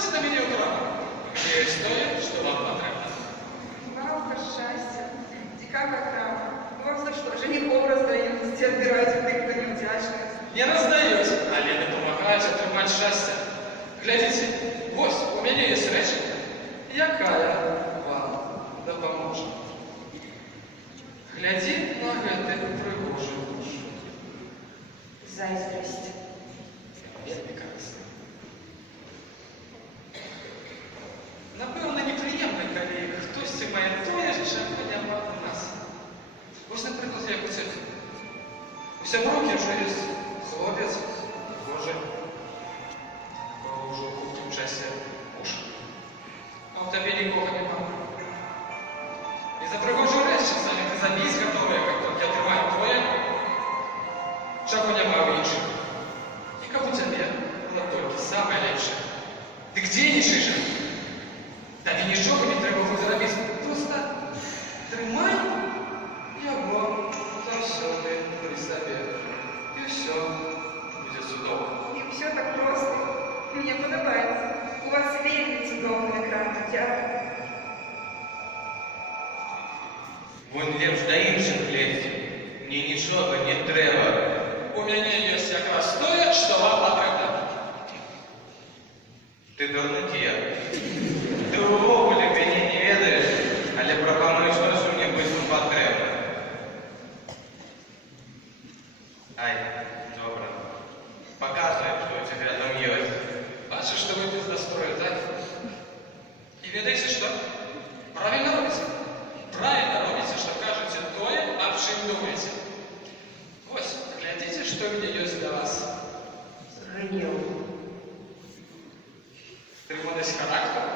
Приходите до меня утром. Где стоит, что вам потребно. Бабка счастья, дикая крава. Вам за что? Женихов раздаете, отбираете тих, хто невдячний. Не раздаюсь, але допомагають отримати щастя. Глядите, ось у меня есть речення, якая вам допоможе. Гляди на гэту пригожую душу. Зайздрість. Бедный красный. Напевно, неприємно, коли хтось має тое, чого нема у нас. Ось, наприклад, як у церкві. У сяброки вже є хлопець, Божий, вже у тім часі муж. А у тебе нікого нема. І за пригожу речі самі ти забісь готові, як тільки отримає твоє, чого нема у інших. І як у тебе було тільки саме ліпше. Ти гдєніший же. Тобі нічого не треба буде робити. Просто тримай його завсюди при собі. І все буде чудово. І все так просто. Мені подобається. У вас вельми чудовий екран, дякую. Вон лепш до інших лезть. Мені нічого не треба. У мене є якраз те, що вам потрібно. Ти дурнотія. Ти увогуле мене не ведаєш, але пропонуєш те, що мені быстро потрібно. Ай, добре. Показуй, що у тебе там є. Бачиш, що ви пиздостроїли, так? І ведаєте, що? Правильно робите. Правильно робите, що кажете тое, об чим думаєте. Ось, глядите, що в мене є для вас. Гнів. Стриманість характеру,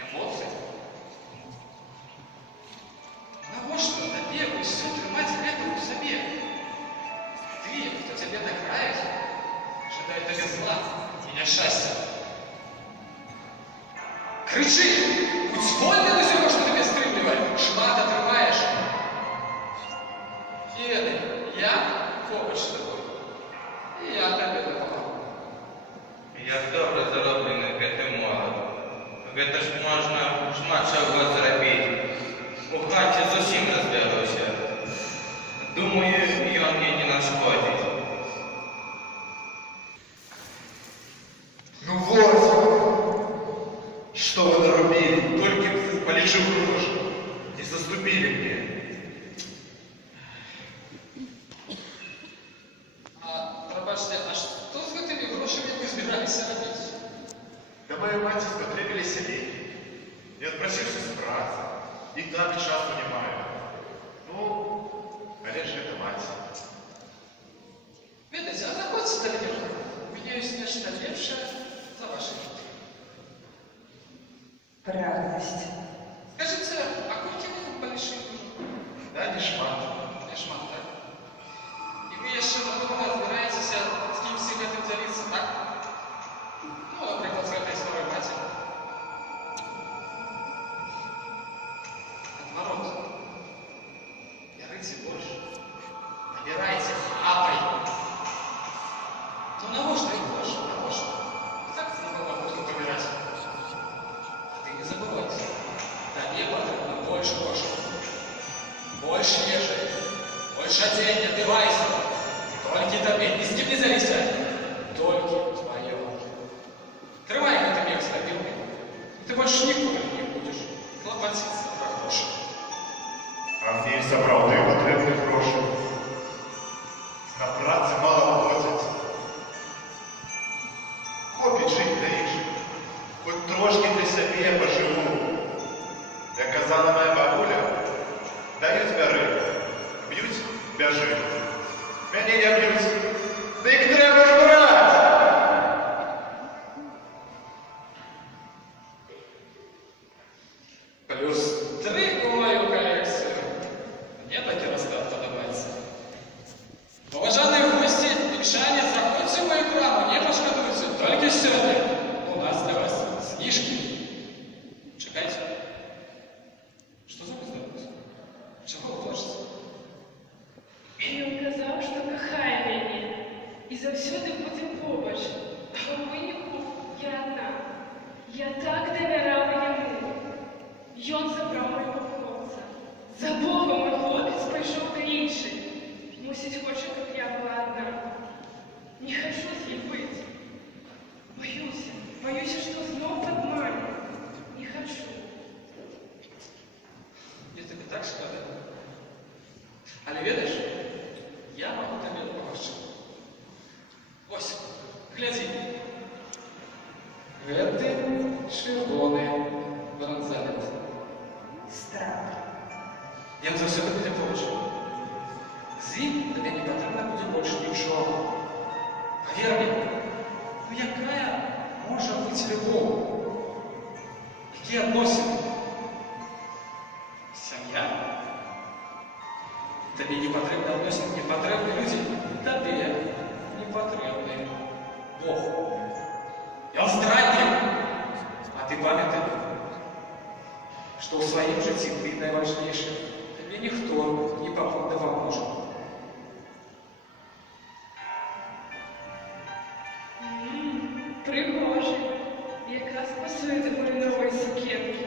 емоцій. Навіщо тобі усю тримати это у собі? Ти, хто тебе так нравится, ожидає тобі зла і нещастя. Кричи! Будь вольний до всього, що тебе стримливає. Шмат отримаєш. Єди, я поруч з тобою. І я тобі допомогу. Як добре зароблений гэты молод. Гэта ж можна шмат чого зробити. У хаті зусім розберуся. Думаю, ён мне не нашкодить. Ну вот, что вы нарубили, только полежу гроши, не заступили мне. Пробачте, а що з гэтымі грошамі ви збиралися робити? Да моя мать потребили деньги. Не отпросившись браться, и так часу не маю. Ну, але ж это мать. Ведаеце, а заходзьце да мяне. У мяне ёсць нешта лепшае за ваши деньги. Правильність. Скажите, а колькі вы тут палішылі ўжо? Да, не шмат. Не шмат, так? І вы яшчэ, напэўна, збіраецеся з кімсьці гэтым дзяліцца, так? Ну, напрыклад, з гэтай старой маці. Адварот. Бярыце больш. Набірайце хапай. Ну, навошта іх больш? Навошта? І так це не хутка паміраць. А ты не забывайся. Табе патрэбна больш грошай. Больш ежы. Больш адзення, девайсаў. Толькі табе, ні з кім не завісяць. Толькі твоё. Трымай гэты мех стабільны. Ты больш нікуды не будзеш клапаціцца пра грошы. А мне сапраўды патрэбны грошы. На працы мала выходзяць. Хопіць жыць для іншых. Хоць трошки для сябе пажыву. Як казала моя бабуля, даюць бяры, б'юць бяжы. Мяне не б'юць. Дык трэба ж браць! Плюс 3 у мою колекцию. Мне таки расклад подобается. Уважаемые гости, микшане, заходите в мою краму, не пошкодуйте. Только сегодня у нас для вас снижки. Чекайте. Что за бездорожье? Чего вы плачете? Ён казаў, што кахае Гэты чырвоны бранзалет. Страх. Ён заўсёды будзе поруч. З ім табе не патрэбна будзе больш нічога. Павер мне, ну якая можа быць любоў? Якія адносіны? Сям'я? Табе не патрэбны адносіны, не патрэбны людзі. Табе не патрэбны Бог. Ён здраднік. А ты памятай, што ў сваім жыцці ты найважнейшы. Табе ніхто не дапаможа. Пригожий. Якраз пасує до малинової сукенки.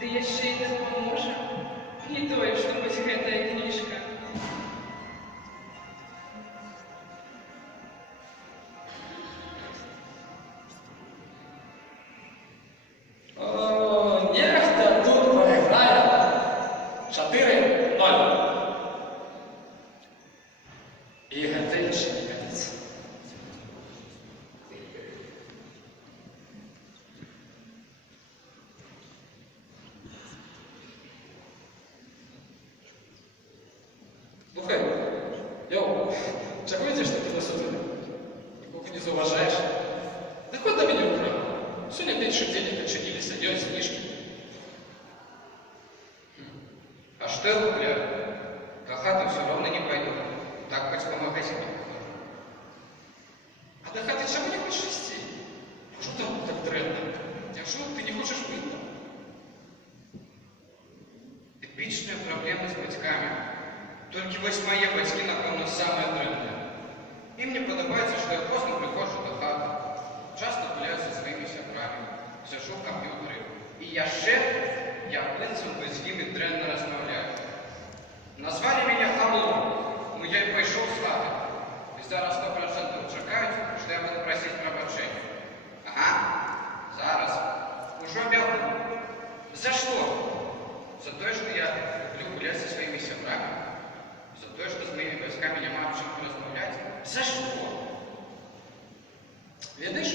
Ды яшчэ і дапаможа. Не тое, што вось гэтая кніжка. Нехта тут прайграе 4-0. І гэта яшчэ не канец. Слухай, йоу, чаго ідзеш такі насуджаны? Нікога не заўважаеш? Да хоць да мяне ў краму. Сёння меншы дзень адчыніліся, ёсць кніжкі. А что я гуляю? До хаты все равно не пойду. Так хоть по магазину хожу. А до хаты чаму не хочаш ісці? Што там так дрэнна? Няўжо ты не хочаш быць там? Типичные проблемы с батьками. Только вось мои батьки, напевно, самые дрэнные. Им не подобается, что я поздно прихожу до хаты. Часто гуляю со своими сябрами. Сижу в компьютере. И я принцем без ними дрэнно размовляю. Назвали меня Халлом, но я и пошел с хаты. И зараз 100% чекают, что я буду просить пробачения. Ага, зараз. Уже объявлю. За что? За то, что я люблю гулять со своими сябрами. За то, что с моими войсками не могу чем размовлять. За что? Ведаеш?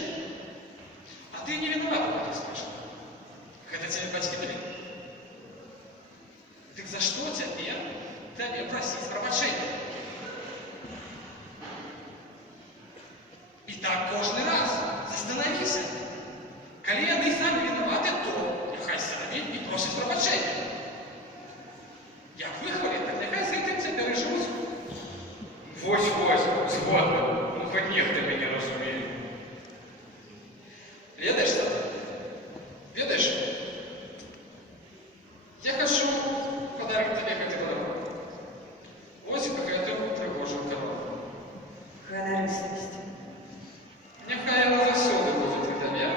А ты не виноват, как скажешь. Гэта тебе бацькі далі. Дык за што табе прасіць прабачэння? І так кожны раз. Застанавіся. Калі яны самі вінаваты, то няхай самі і просяць прабачэння. Як выхвалять, так няхай з гэтым цяпер і жывуць. Вось, згодна. Ну, хоть нехта мяне разумее. Ведаеш што? Ведаеш? Я хочу подарить тебе гэты подарок. Вось гэтую прыгожую коробку. Ганарыстасць. Няхай яна заўсёды будзе пры табе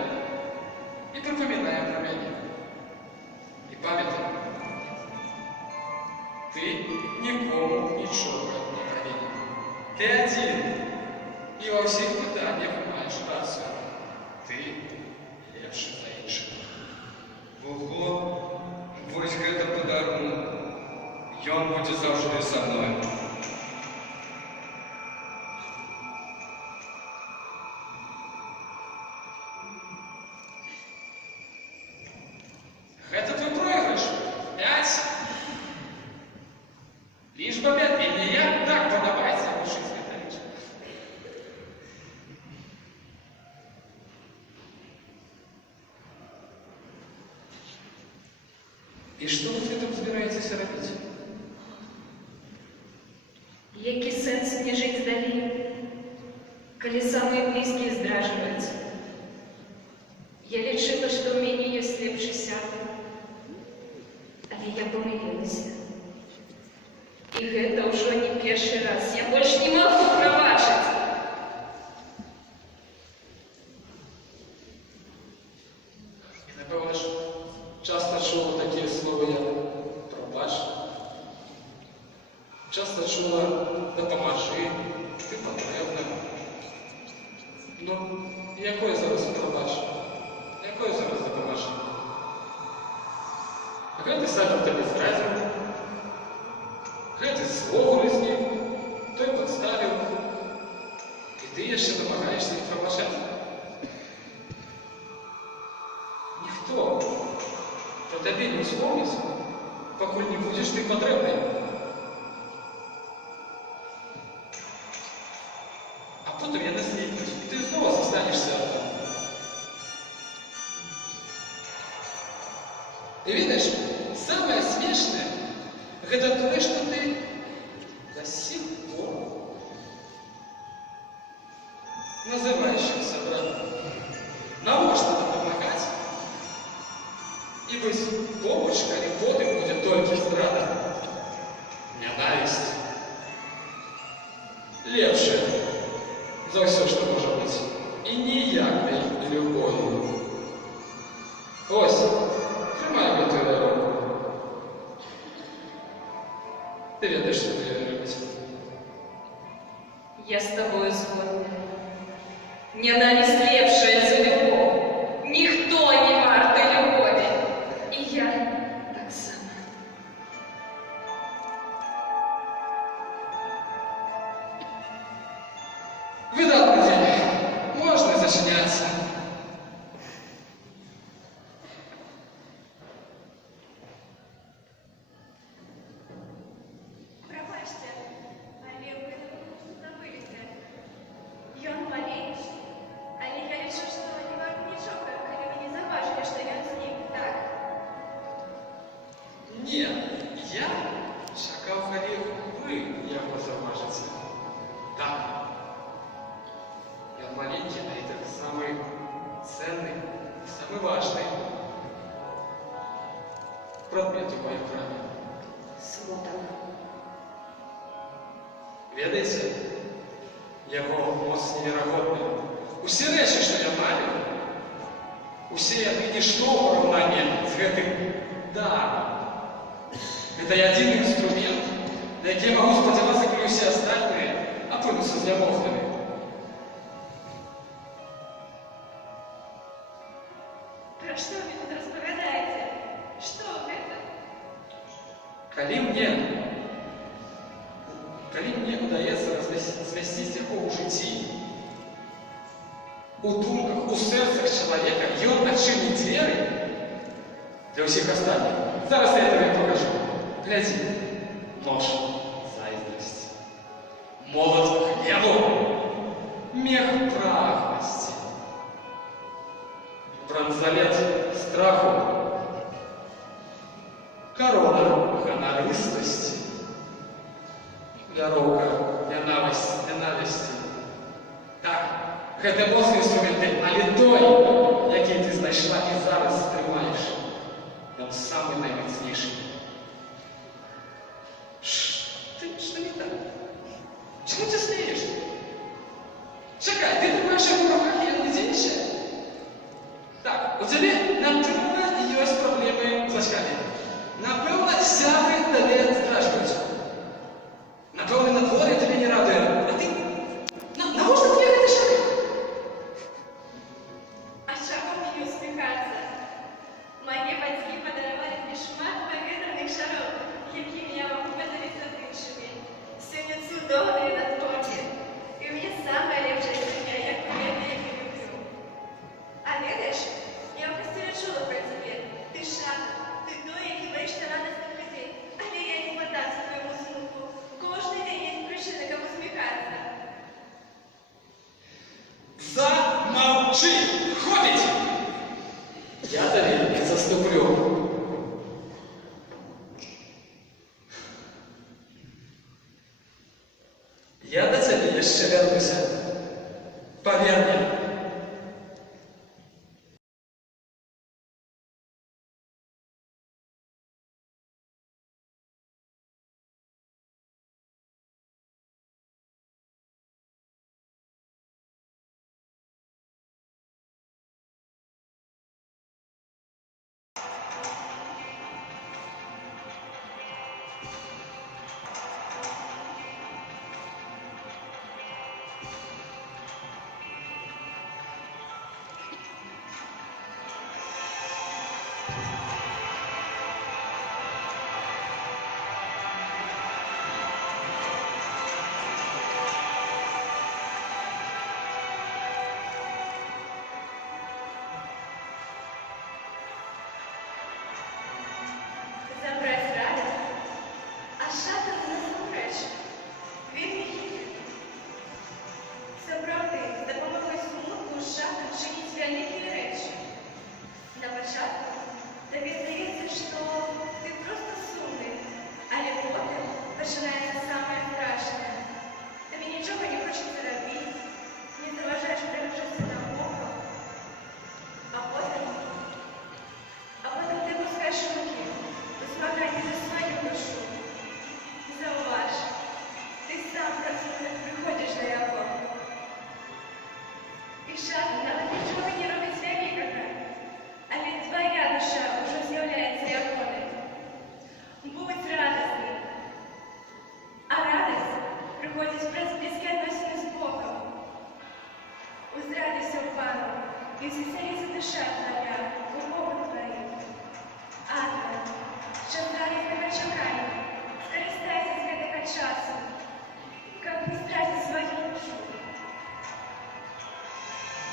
і прыпамінае пра мяне. І памятай, ты нікому нічога не павінен. Ты адзін і ва ўсіх пытаннях маеш рацыю. Ты лепшы за іншых. Ого, вось гэта падарунак. Ён будзе заўжды са мной. Гэта твой пройгрыш. 5. Лічба 5. Мне як так падабаецца вучыць гэта лічба. І што вы гэтым збіраецеся рабіць? Які сэнс мне жыць далей, калі самыя блізкія здраджваюцца? Я лічыла, што ў мяне ёсць лепшы сябар, але я памылілася. І гэта ўжо не першы раз. Я больш не магу прабачыць. І, напэўна ж, часта чула такія словы, як «прабач». Часта чула «дапамажы», «ты патрэбна». Ну, якое зараз прабач? Якое зараз дапамажы? Гэты сам табе зрадзіў, гэты звогуле знік, той падставіў, і ты яшчэ намагаешся іх прабачаць. табе не успомніць, пакуль не будзеш ты патрэбнай. А потым яны знікнуць, і ты зноў застанешся адна. Ты ведаеш, самае смешнае гэта тое, што ты до сих пор называеш іх братам. Навошта дапамагаць і быць побач, калі потым будзе толькі здрада, нянавісць. Лепшае за ўсё, што можа быць, і ніякай любові. Ось, трымай гэтую вяроўку. Ты ведаеш, што ты робіць. Я с тобой згодна. Ненависть лепшая за любовь. Ніхто не варты любові. І я так само. Выдатны дзень. Можна зачыняцца. Прабачце, але вы забыліся. Ён маленькі, але я лічу, што не варта нічога, калі вы не заўважылі, што ён знік, так? Не, я чакаў, калі вы яго заўважыце. Так. Ён маленькі, але так самы ценны, самы важны прадмет у маім краме. Смуток. Ведаеце, яго моц неверагодны. Усе рэчы, што я маю, усе яны нішто ў параўнанні з гэтым дарам. Гэта адзіны інструмент, на які я магу спадзявацца, калі ўсе астатнія апынуцца злямоўнымі. Пра што вы тут распавядаеце? Што гэта? Калі мне удаецца змясціць яго ў жыцці, у думках, у сэрцах чалавека, ён адчыніць дзверы для ўсіх астатніх. Зараз я табе пакажу. Глядзі. Нож зайздрасці, молат гневу, мех прагнасці, бранзалет страху, корона ганарыстасці, вяроўка нянавісці. Так, гэта моцны інструменты, але той, які ты знайшла і зараз трымаеш, ён самы наймацнейшы. Что не так? Чему ты смеешь? Чакай, ты думаешь, я в руках я не денешься? Так, у тебя, напевно, есть проблемы с очками. Напевно, сябры тебе здраждують. Напевно, на дворі тобі не радує. А ти... Навошта тобі гэты шары? А чаго мне усміхацца? Мае бацькі падаравалі мне шмат паветраных шароў, якімі я магу падзяліцца з іншымі. Сёння цудоўныя на дворе. І ў мяне самая лепшая сям'я, якую я вельмі люблю. А ведаеш, я ў касцеле чула пра цябе. Ты шана, ты той, які баішся радасных людзей. Але я не паддамся твайму смутку. Кожны дзень ёсць прычына, каб усміхацца. Замолчи! Хватит! Я тебе не заступлю. Я до тебе еще вернуся. Поверь мне.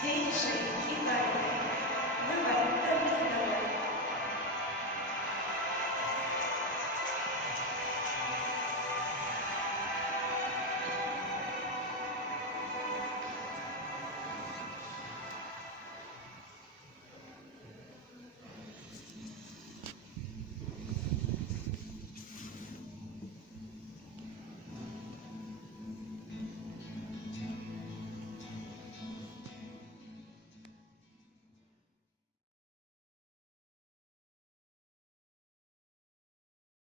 Дзейнічай і тайны. Бывай, там здоров'я.